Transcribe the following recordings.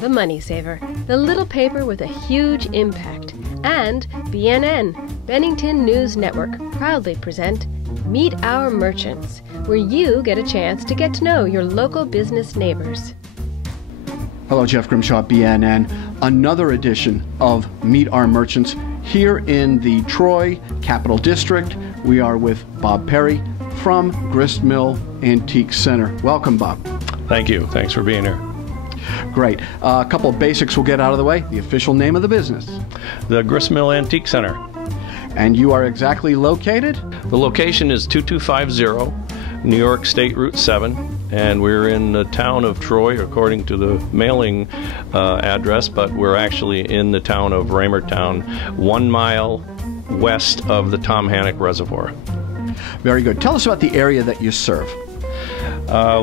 The Money Saver, the little paper with a huge impact, and BNN, Bennington News Network, proudly present Meet Our Merchants, where you get a chance to get to know your local business neighbors. Hello, Jeff Grimshaw, BNN. Another edition of Meet Our Merchants here in the Troy Capital District. We are with Bob Perry from Gristmill Antique Center. Welcome, Bob. Thank you. Thanks for being here. Great. A couple of basics we'll get out of the way. The official name of the business. The Gristmill Antique Center. And you are exactly located? The location is 2250 New York State Route 7, and we're in the town of Troy according to the mailing address, but we're actually in the town of Raymertown, 1 mile west of the Tom Hannock Reservoir. Very good. Tell us about the area that you serve.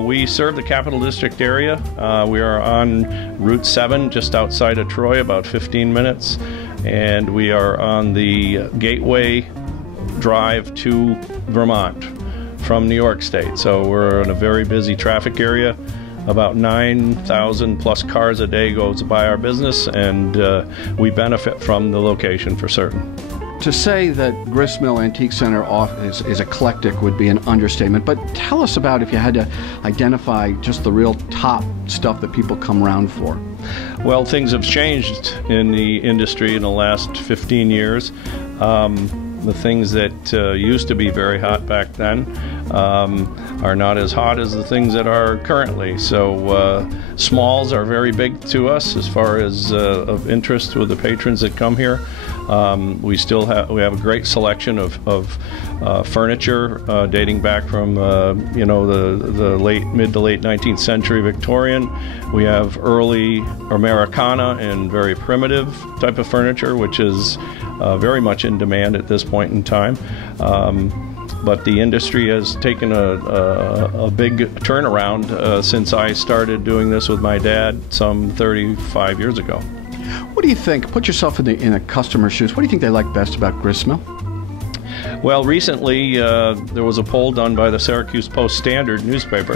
We serve the Capital District area. We are on Route 7, just outside of Troy, about 15 minutes. And we are on the Gateway Drive to Vermont from New York State. So we're in a very busy traffic area. About 9,000 plus cars a day goes by our business, and we benefit from the location for certain. To say that Gristmill Antique Center is eclectic would be an understatement, but tell us about, if you had to identify just the real top stuff that people come around for. Well, things have changed in the industry in the last 15 years. The things that used to be very hot back then are not as hot as the things that are currently. So smalls are very big to us as far as of interest with the patrons that come here. We have a great selection of furniture dating back from the mid to late 19th century Victorian. We have early Americana and very primitive type of furniture, which is very much in demand at this point in time. But the industry has taken a big turnaround since I started doing this with my dad some 35 years ago. What do you think? Put yourself in a customer's shoes. What do you think they like best about Gristmill? Well, recently there was a poll done by the Syracuse Post-Standard newspaper.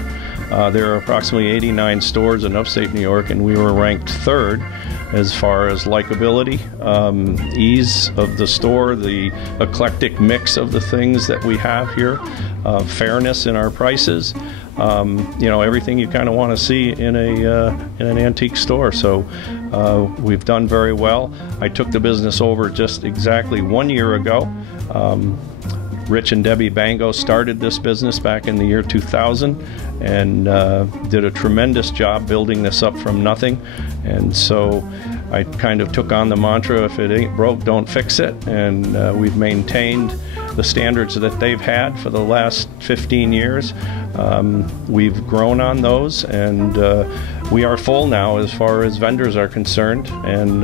There are approximately 89 stores in upstate New York, and we were ranked third as far as likability, ease of the store, the eclectic mix of the things that we have here, fairness in our prices. Everything you kind of want to see in an antique store. So we've done very well. I took the business over just exactly 1 year ago. Rich and Debbie Bango started this business back in the year 2000 and did a tremendous job building this up from nothing. And so I kind of took on the mantra, if it ain't broke, don't fix it. And we've maintained the standards that they've had for the last 15 years. We've grown on those, and we are full now as far as vendors are concerned, and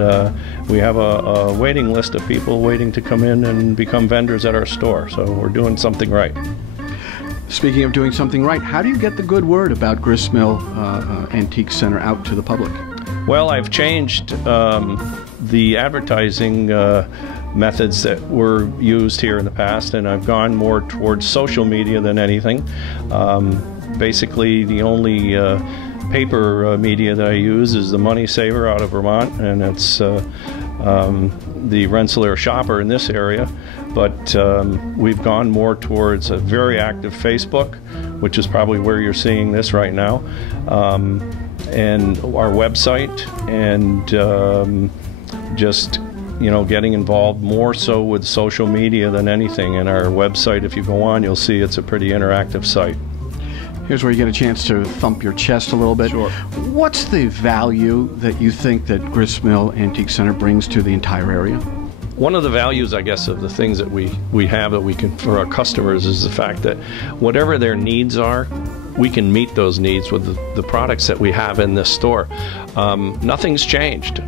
we have a waiting list of people waiting to come in and become vendors at our store, so we're doing something right. Speaking of doing something right, how do you get the good word about Gristmill Antique Center out to the public? Well, I've changed the advertising methods that were used here in the past, and I've gone more towards social media than anything. Basically, the only paper media that I use is the Money Saver out of Vermont, and it's the Rensselaer Shopper in this area. But we've gone more towards a very active Facebook, which is probably where you're seeing this right now, and our website, and just getting involved more so with social media than anything. And our website, if you go on, you'll see it's a pretty interactive site. Here's where you get a chance to thump your chest a little bit. Sure. What's the value that you think that Gristmill Antique Center brings to the entire area? One of the values, I guess, of the things that we have that we can for our customers is the fact that whatever their needs are, we can meet those needs with the products that we have in this store. Nothing's changed.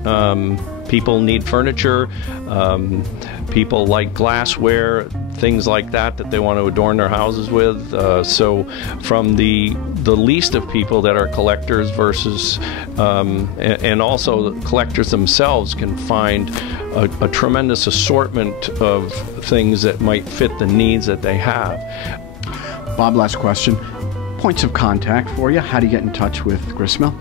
People need furniture. People like glassware, things like that they want to adorn their houses with. So from the least of people that are collectors versus, and also the collectors themselves can find a tremendous assortment of things that might fit the needs that they have. Bob, last question. points of contact for you. How do you get in touch with Gristmill?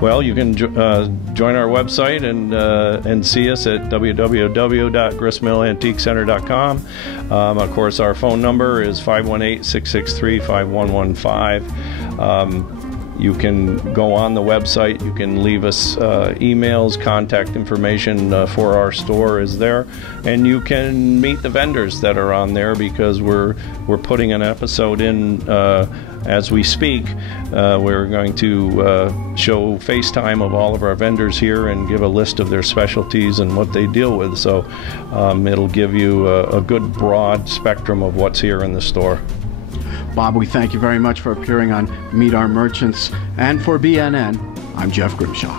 Well, you can join our website and see us at www.gristmillantiquecenter.com. Of course, our phone number is 518-663-5115. You can go on the website. You can leave us emails. Contact information for our store is there, and you can meet the vendors that are on there, because we're putting an episode in as we speak. We're going to show FaceTime of all of our vendors here and give a list of their specialties and what they deal with. So it'll give you a good broad spectrum of what's here in the store. Bob, we thank you very much for appearing on Meet Our Merchants. And for BNN, I'm Jeff Grimshaw.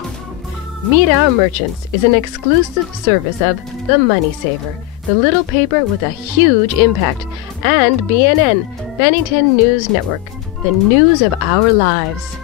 Meet Our Merchants is an exclusive service of The Money Saver, the little paper with a huge impact, and BNN, Bennington News Network, the news of our lives.